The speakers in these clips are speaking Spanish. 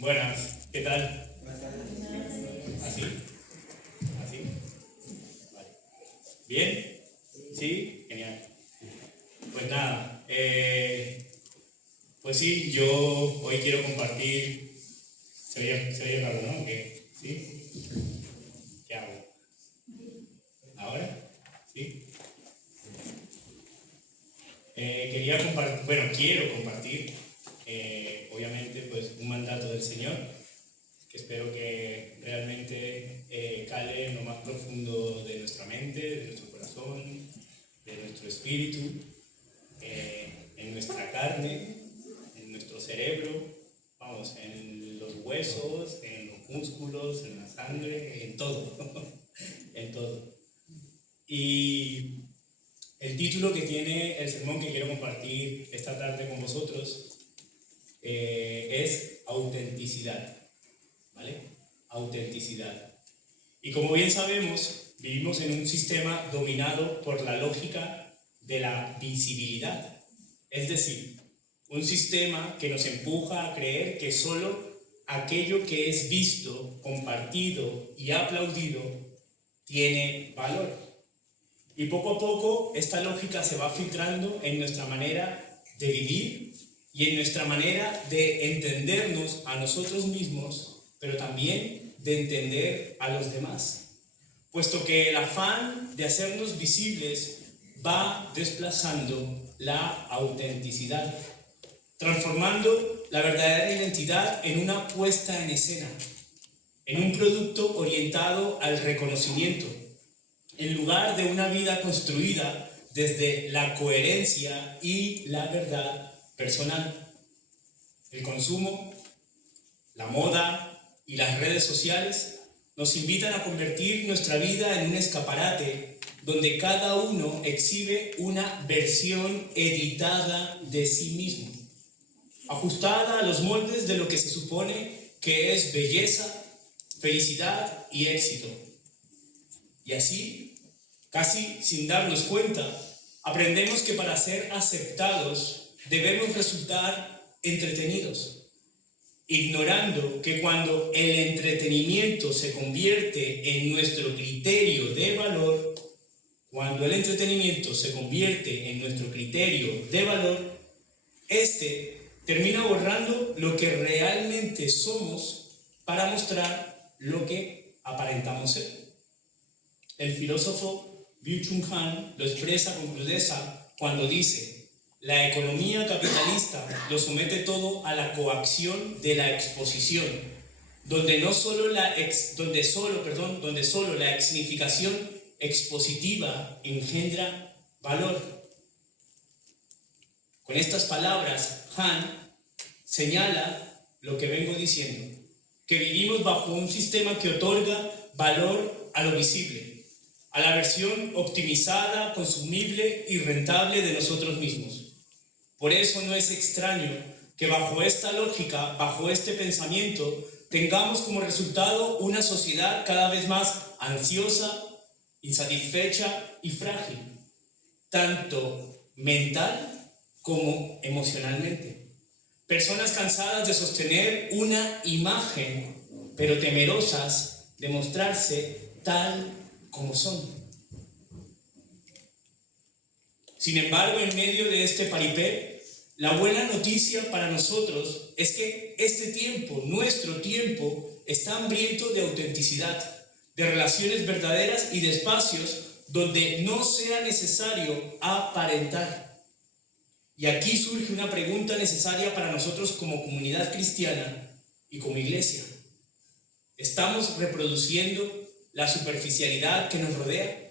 Buenas, ¿qué tal? ¿Así? ¿Así? Vale. ¿Bien? ¿Sí? Genial. Pues nada, pues sí, yo hoy quiero compartir. Se oye raro, ¿no? ¿Sí? ¿Qué hago? ¿Ahora? ¿Sí? Quiero compartir, obviamente, pues un mandato del Señor, que espero que realmente cale en lo más profundo de nuestra mente, de nuestro corazón, de nuestro espíritu, en nuestra carne, en nuestro cerebro, vamos, en los huesos, en los músculos, en la sangre, en todo, en todo. Y el título que tiene el sermón que quiero compartir esta tarde con vosotros es autenticidad, ¿vale? Autenticidad. Y como bien sabemos, vivimos en un sistema dominado por la lógica de la visibilidad, es decir, un sistema que nos empuja a creer que solo aquello que es visto, compartido y aplaudido tiene valor. Y poco a poco esta lógica se va filtrando en nuestra manera de vivir y en nuestra manera de entendernos a nosotros mismos, pero también de entender a los demás. Puesto que el afán de hacernos visibles va desplazando la autenticidad, transformando la verdadera identidad en una puesta en escena, en un producto orientado al reconocimiento, en lugar de una vida construida desde la coherencia y la verdad personal. El consumo, la moda y las redes sociales nos invitan a convertir nuestra vida en un escaparate donde cada uno exhibe una versión editada de sí mismo, ajustada a los moldes de lo que se supone que es belleza, felicidad y éxito. Y así, casi sin darnos cuenta, aprendemos que para ser aceptados debemos resultar entretenidos, ignorando que cuando el entretenimiento se convierte en nuestro criterio de valor, este termina borrando lo que realmente somos para mostrar lo que aparentamos ser. El filósofo Byung-Chul Han lo expresa con crudeza cuando dice: la economía capitalista lo somete todo a la coacción de la exposición, donde solo la exsignificación expositiva engendra valor. Con estas palabras, Han señala lo que vengo diciendo, que vivimos bajo un sistema que otorga valor a lo visible, a la versión optimizada, consumible y rentable de nosotros mismos. Por eso no es extraño que bajo esta lógica, bajo este pensamiento, tengamos como resultado una sociedad cada vez más ansiosa, insatisfecha y frágil, tanto mental como emocionalmente. Personas cansadas de sostener una imagen, pero temerosas de mostrarse tal como son. Sin embargo, en medio de este paripé, la buena noticia para nosotros es que este tiempo, nuestro tiempo, está hambriento de autenticidad, de relaciones verdaderas y de espacios donde no sea necesario aparentar. Y aquí surge una pregunta necesaria para nosotros como comunidad cristiana y como iglesia. ¿Estamos reproduciendo la superficialidad que nos rodea?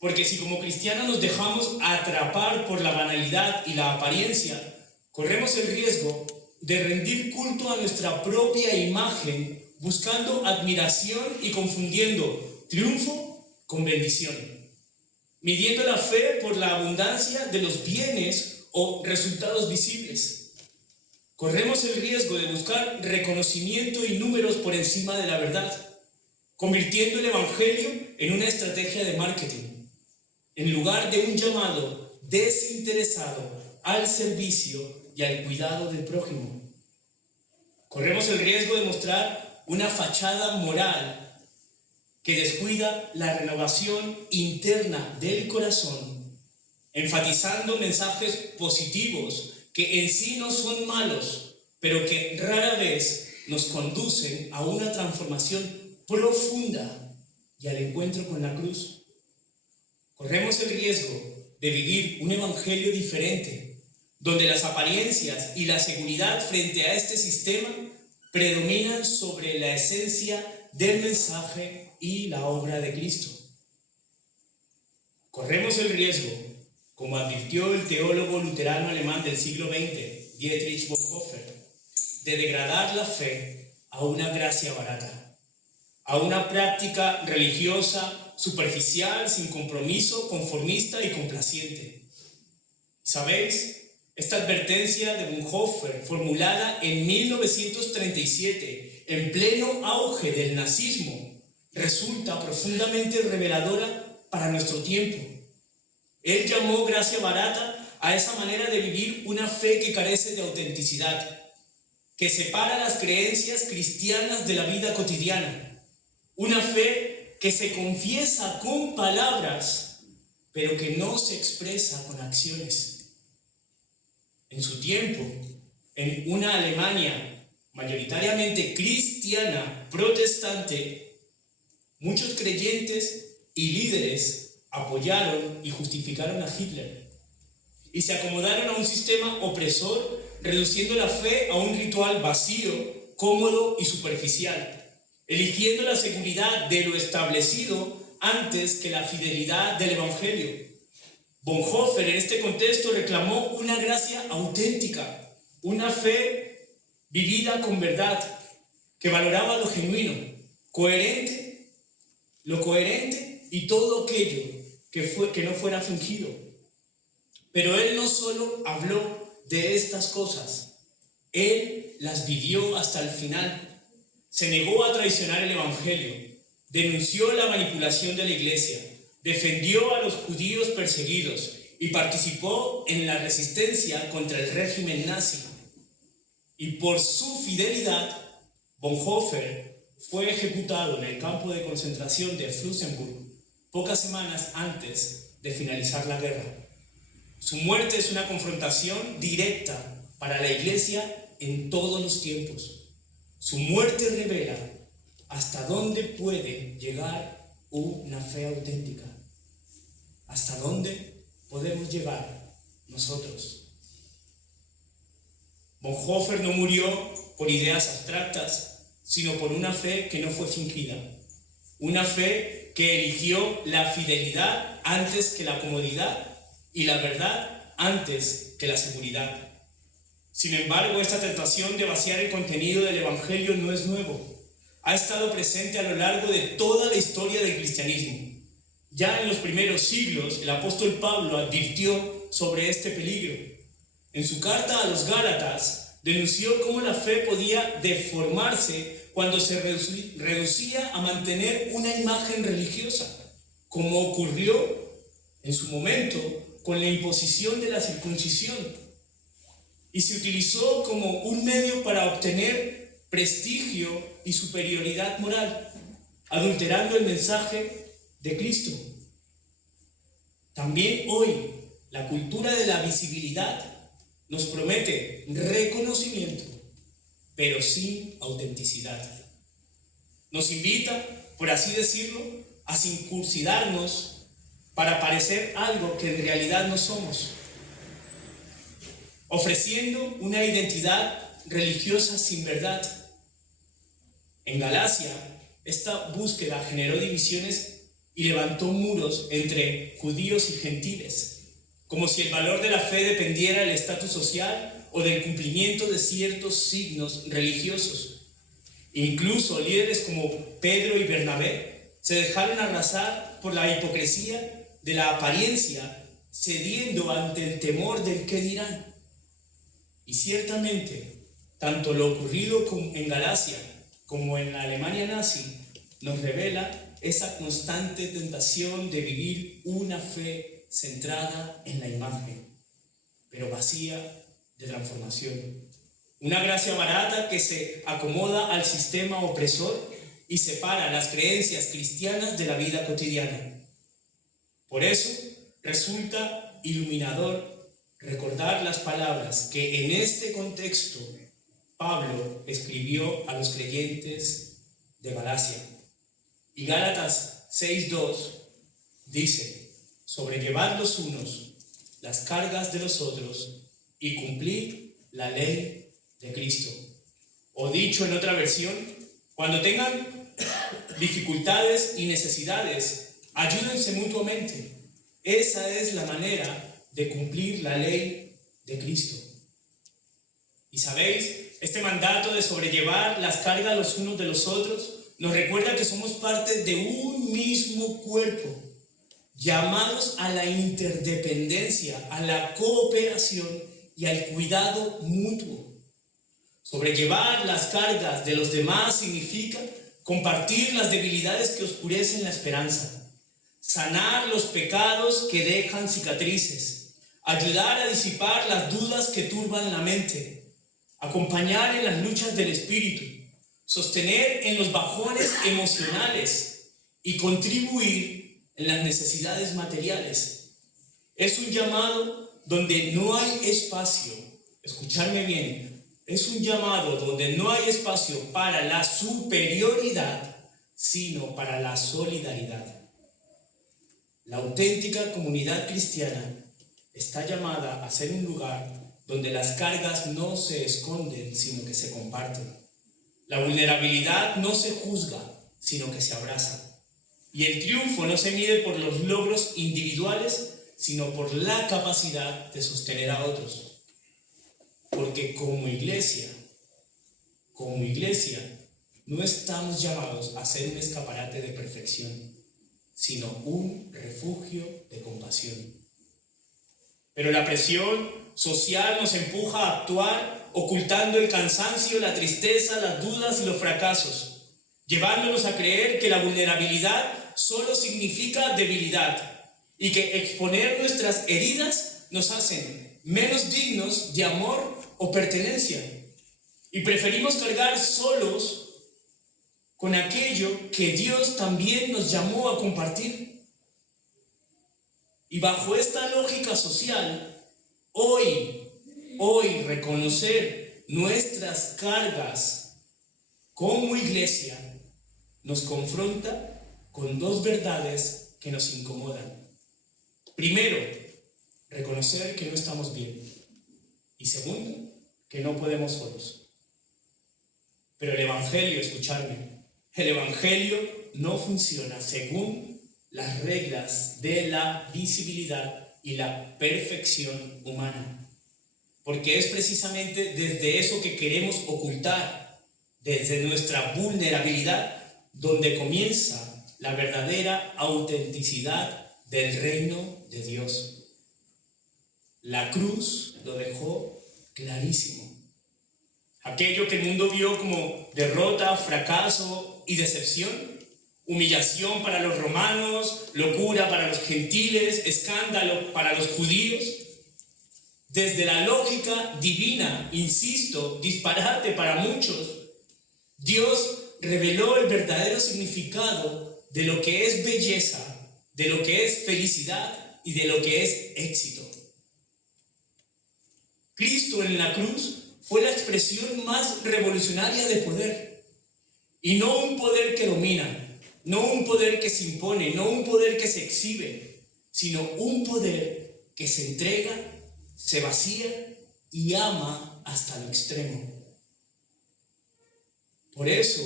Porque si como cristianos nos dejamos atrapar por la banalidad y la apariencia, corremos el riesgo de rendir culto a nuestra propia imagen, buscando admiración y confundiendo triunfo con bendición, midiendo la fe por la abundancia de los bienes o resultados visibles. Corremos el riesgo de buscar reconocimiento y números por encima de la verdad, convirtiendo el evangelio en una estrategia de marketing, en lugar de un llamado desinteresado al servicio y al cuidado del prójimo. Corremos el riesgo de mostrar una fachada moral que descuida la renovación interna del corazón, enfatizando mensajes positivos que en sí no son malos, pero que rara vez nos conducen a una transformación profunda y al encuentro con la cruz. Corremos el riesgo de vivir un evangelio diferente, donde las apariencias y la seguridad frente a este sistema predominan sobre la esencia del mensaje y la obra de Cristo. Corremos el riesgo, como advirtió el teólogo luterano alemán del siglo XX, Dietrich Bonhoeffer, de degradar la fe a una gracia barata, a una práctica religiosa superficial, sin compromiso, conformista y complaciente. ¿Sabéis? Esta advertencia de Bonhoeffer, formulada en 1937, en pleno auge del nazismo, resulta profundamente reveladora para nuestro tiempo. Él llamó gracia barata a esa manera de vivir una fe que carece de autenticidad, que separa las creencias cristianas de la vida cotidiana, una fe que se confiesa con palabras, pero que no se expresa con acciones. En su tiempo, en una Alemania mayoritariamente cristiana, protestante, muchos creyentes y líderes apoyaron y justificaron a Hitler y se acomodaron a un sistema opresor, reduciendo la fe a un ritual vacío, cómodo y superficial, eligiendo la seguridad de lo establecido antes que la fidelidad del Evangelio. Bonhoeffer en este contexto reclamó una gracia auténtica, una fe vivida con verdad, que valoraba lo genuino, lo coherente y todo aquello que no fuera fingido. Pero él no solo habló de estas cosas, él las vivió hasta el final. Se negó a traicionar el Evangelio, denunció la manipulación de la Iglesia, defendió a los judíos perseguidos y participó en la resistencia contra el régimen nazi. Y por su fidelidad, Bonhoeffer fue ejecutado en el campo de concentración de Flossenbürg pocas semanas antes de finalizar la guerra. Su muerte es una confrontación directa para la Iglesia en todos los tiempos. Su muerte revela hasta dónde puede llegar una fe auténtica. ¿Hasta dónde podemos llegar nosotros? Bonhoeffer no murió por ideas abstractas, sino por una fe que no fue fingida. Una fe que eligió la fidelidad antes que la comodidad y la verdad antes que la seguridad. Sin embargo, esta tentación de vaciar el contenido del Evangelio no es nuevo. Ha estado presente a lo largo de toda la historia del cristianismo. Ya en los primeros siglos, el apóstol Pablo advirtió sobre este peligro. En su carta a los Gálatas, denunció cómo la fe podía deformarse cuando se reducía a mantener una imagen religiosa, como ocurrió en su momento con la imposición de la circuncisión, y se utilizó como un medio para obtener prestigio y superioridad moral, adulterando el mensaje de Cristo. También hoy, la cultura de la visibilidad nos promete reconocimiento, pero sin autenticidad. Nos invita, por así decirlo, a circuncidarnos para parecer algo que en realidad no somos, ofreciendo una identidad religiosa sin verdad. En Galacia, esta búsqueda generó divisiones y levantó muros entre judíos y gentiles, como si el valor de la fe dependiera del estatus social o del cumplimiento de ciertos signos religiosos. Incluso líderes como Pedro y Bernabé se dejaron arrasar por la hipocresía de la apariencia, cediendo ante el temor del qué dirán. Y ciertamente, tanto lo ocurrido en Galacia como en la Alemania nazi nos revela esa constante tentación de vivir una fe centrada en la imagen, pero vacía de transformación. Una gracia barata que se acomoda al sistema opresor y separa las creencias cristianas de la vida cotidiana. Por eso resulta iluminador recordar las palabras que en este contexto Pablo escribió a los creyentes de Galacia. Y Gálatas 6:2 dice: sobrellevad los unos las cargas de los otros y cumplir la ley de Cristo. O dicho en otra versión, cuando tengan dificultades y necesidades, ayúdense mutuamente. Esa es la manera de cumplir la ley de Cristo. Y sabéis, este mandato de sobrellevar las cargas los unos de los otros nos recuerda que somos parte de un mismo cuerpo, llamados a la interdependencia, a la cooperación y al cuidado mutuo. Sobrellevar las cargas de los demás significa compartir las debilidades que oscurecen la esperanza, sanar los pecados que dejan cicatrices, ayudar a disipar las dudas que turban la mente, acompañar en las luchas del espíritu, sostener en los bajones emocionales y contribuir en las necesidades materiales. Es un llamado donde no hay espacio, escuchadme bien, es un llamado donde no hay espacio para la superioridad, sino para la solidaridad. La auténtica comunidad cristiana está llamada a ser un lugar donde las cargas no se esconden, sino que se comparten. La vulnerabilidad no se juzga, sino que se abraza. Y el triunfo no se mide por los logros individuales, sino por la capacidad de sostener a otros. Porque como iglesia, no estamos llamados a ser un escaparate de perfección, sino un refugio de compasión. Pero la presión social nos empuja a actuar ocultando el cansancio, la tristeza, las dudas y los fracasos, llevándonos a creer que la vulnerabilidad solo significa debilidad y que exponer nuestras heridas nos hacen menos dignos de amor o pertenencia. Y preferimos cargar solos con aquello que Dios también nos llamó a compartir. Y bajo esta lógica social, hoy reconocer nuestras cargas como iglesia nos confronta con dos verdades que nos incomodan. Primero, reconocer que no estamos bien. Y segundo, que no podemos solos. Pero el Evangelio, escuchadme, el Evangelio no funciona según las reglas de la visibilidad y la perfección humana. Porque es precisamente desde eso que queremos ocultar, desde nuestra vulnerabilidad, donde comienza la verdadera autenticidad del reino de Dios. La cruz lo dejó clarísimo. Aquello que el mundo vio como derrota, fracaso y decepción, humillación para los romanos, locura para los gentiles, escándalo para los judíos, desde la lógica divina, insisto, disparate para muchos, Dios reveló el verdadero significado de lo que es belleza, de lo que es felicidad y de lo que es éxito. Cristo en la cruz fue la expresión más revolucionaria de poder. Y no un poder que domina, no un poder que se impone, no un poder que se exhibe, sino un poder que se entrega, se vacía y ama hasta lo extremo. Por eso,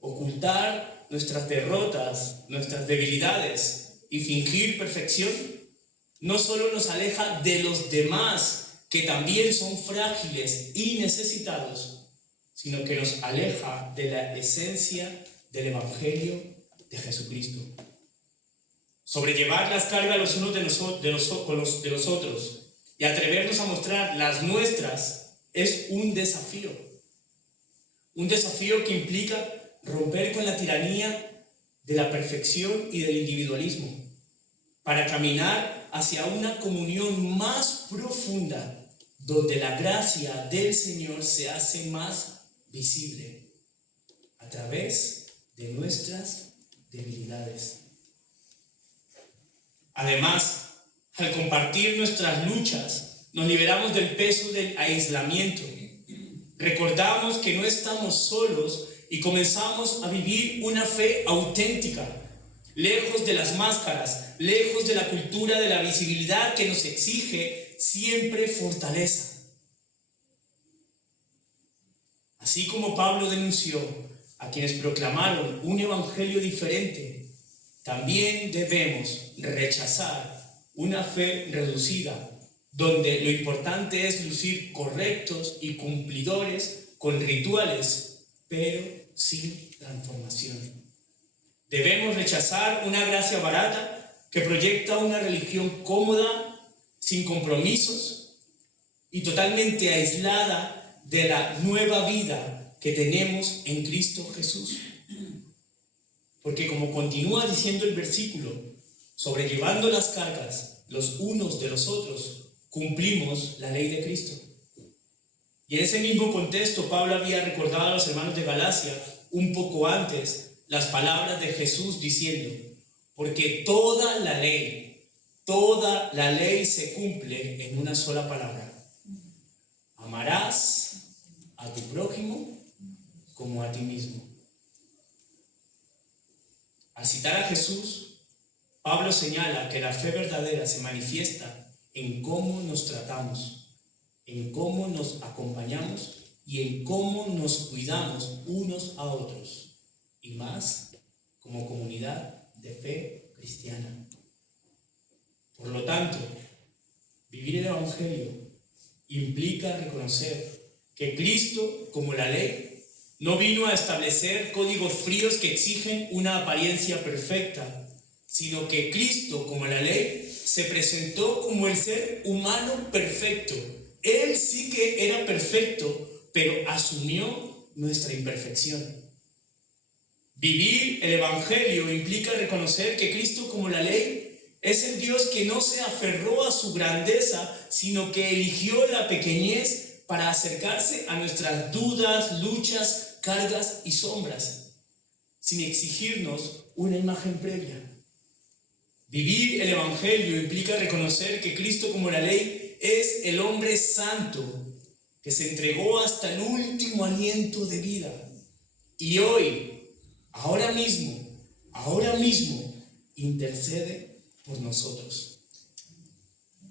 ocultar nuestras derrotas, nuestras debilidades y fingir perfección no solo nos aleja de los demás, que también son frágiles y necesitados, sino que nos aleja de la esencia del Evangelio de Jesucristo. Sobrellevar las cargas los unos de los otros y atrevernos a mostrar las nuestras es un desafío. Un desafío que implica romper con la tiranía de la perfección y del individualismo para caminar hacia una comunión más profunda, donde la gracia del Señor se hace más visible a través de nuestras debilidades. Además, al compartir nuestras luchas, nos liberamos del peso del aislamiento. Recordamos que no estamos solos y comenzamos a vivir una fe auténtica, lejos de las máscaras, lejos de la cultura de la visibilidad que nos exige siempre fortaleza. Así como Pablo denunció a quienes proclamaron un evangelio diferente, también debemos rechazar una fe reducida, donde lo importante es lucir correctos y cumplidores con rituales, pero sin transformación. Debemos rechazar una gracia barata que proyecta una religión cómoda, sin compromisos y totalmente aislada de la nueva vida que tenemos en Cristo Jesús. Porque como continúa diciendo el versículo, sobrellevando las cargas los unos de los otros, cumplimos la ley de Cristo. Y en ese mismo contexto, Pablo había recordado a los hermanos de Galacia, un poco antes, las palabras de Jesús diciendo, porque toda la ley se cumple en una sola palabra. Amarás a tu prójimo como a ti mismo. Al citar a Jesús, Pablo señala que la fe verdadera se manifiesta en cómo nos tratamos, en cómo nos acompañamos y en cómo nos cuidamos unos a otros, y más como comunidad de fe cristiana. Por lo tanto, vivir el Evangelio implica reconocer que Cristo, como la ley, no vino a establecer códigos fríos que exigen una apariencia perfecta, sino que Cristo, como la ley, se presentó como el ser humano perfecto. Él sí que era perfecto, pero asumió nuestra imperfección. Vivir el Evangelio implica reconocer que Cristo, como la ley, es el Dios que no se aferró a su grandeza, sino que eligió la pequeñez para acercarse a nuestras dudas, luchas, cargas y sombras, sin exigirnos una imagen previa. Vivir el Evangelio implica reconocer que Cristo, como la ley, es el hombre santo que se entregó hasta el último aliento de vida. Y hoy, ahora mismo, intercede por nosotros.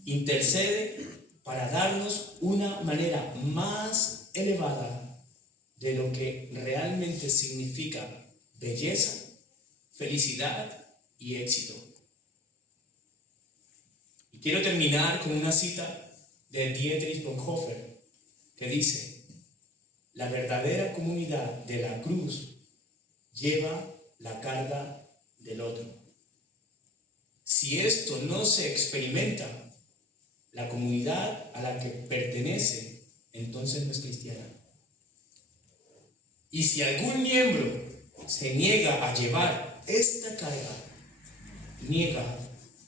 Intercede para darnos una manera más elevada de lo que realmente significa belleza, felicidad y éxito. Y quiero terminar con una cita de Dietrich Bonhoeffer que dice: la verdadera comunidad de la cruz lleva la carga del otro. Si esto no se experimenta, la comunidad a la que pertenece entonces no es cristiana. Y si algún miembro se niega a llevar esta carga, niega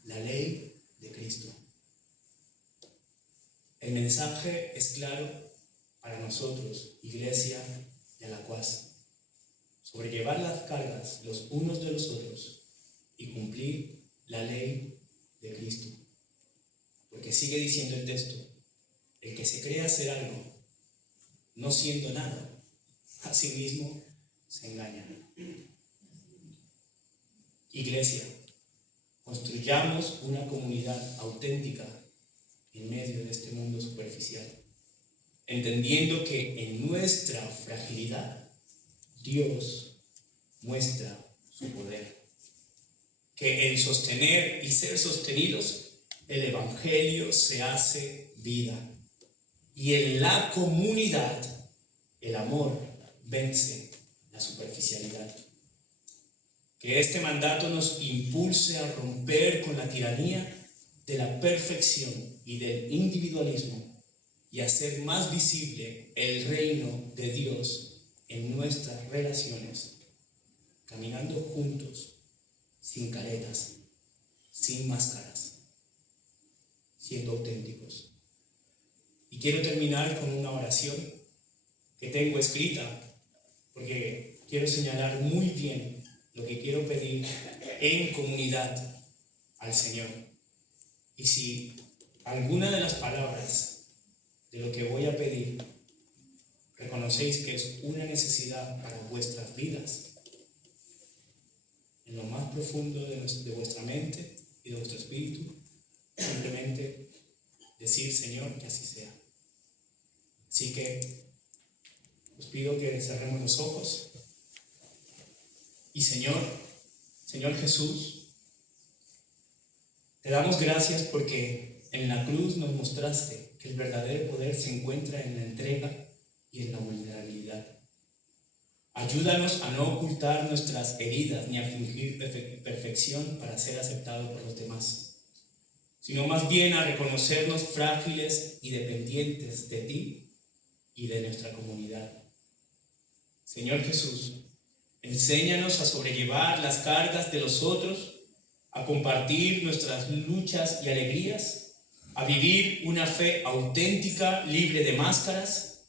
la ley de Cristo. El mensaje es claro para nosotros, Iglesia de Alacuás: sobrellevar las cargas los unos de los otros y cumplir la ley de Cristo. Porque sigue diciendo el texto: el que se cree hacer algo, no siendo nada, a sí mismo se engaña. Iglesia, construyamos una comunidad auténtica en medio de este mundo superficial, entendiendo que en nuestra fragilidad Dios muestra su poder, que en sostener y ser sostenidos el Evangelio se hace vida, y en la comunidad el amor vence la superficialidad. Que este mandato nos impulse a romper con la tiranía de la perfección y del individualismo y hacer más visible el reino de Dios en nuestras relaciones, caminando juntos, sin caretas, sin máscaras, siendo auténticos. Y quiero terminar con una oración que tengo escrita, porque quiero señalar muy bien lo que quiero pedir en comunidad al Señor. Y si alguna de las palabras de lo que voy a pedir reconocéis que es una necesidad para vuestras vidas, en lo más profundo de vuestra mente y de vuestro espíritu, simplemente decir: Señor, que así sea. Así que os pido que cerremos los ojos. Y Señor Jesús, te damos gracias porque en la cruz nos mostraste que el verdadero poder se encuentra en la entrega y en la vulnerabilidad. Ayúdanos a no ocultar nuestras heridas ni a fingir perfección para ser aceptados por los demás, sino más bien a reconocernos frágiles y dependientes de ti y de nuestra comunidad. Señor Jesús, enséñanos a sobrellevar las cargas de los otros, a compartir nuestras luchas y alegrías, a vivir una fe auténtica, libre de máscaras,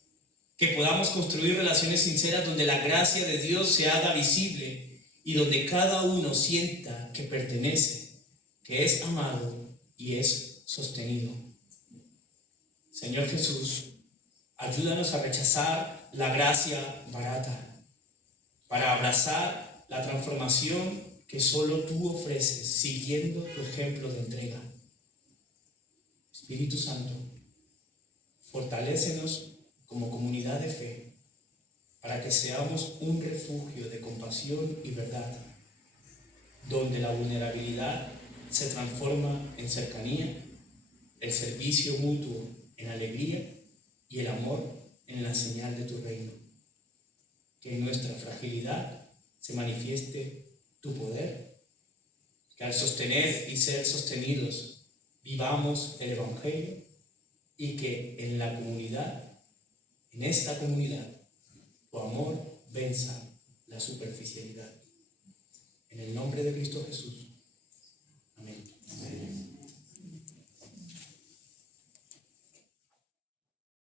que podamos construir relaciones sinceras donde la gracia de Dios se haga visible y donde cada uno sienta que pertenece, que es amado y es sostenido. Señor Jesús, ayúdanos a rechazar la gracia barata para abrazar la transformación que solo tú ofreces, siguiendo tu ejemplo de entrega. Espíritu Santo, fortalécenos como comunidad de fe para que seamos un refugio de compasión y verdad, donde la vulnerabilidad se transforma en cercanía, el servicio mutuo en alegría y el amor en la señal de tu reino. Que en nuestra fragilidad se manifieste tu poder, que al sostener y ser sostenidos vivamos el Evangelio y que en la comunidad, en esta comunidad, tu amor venza la superficialidad. En el nombre de Cristo Jesús.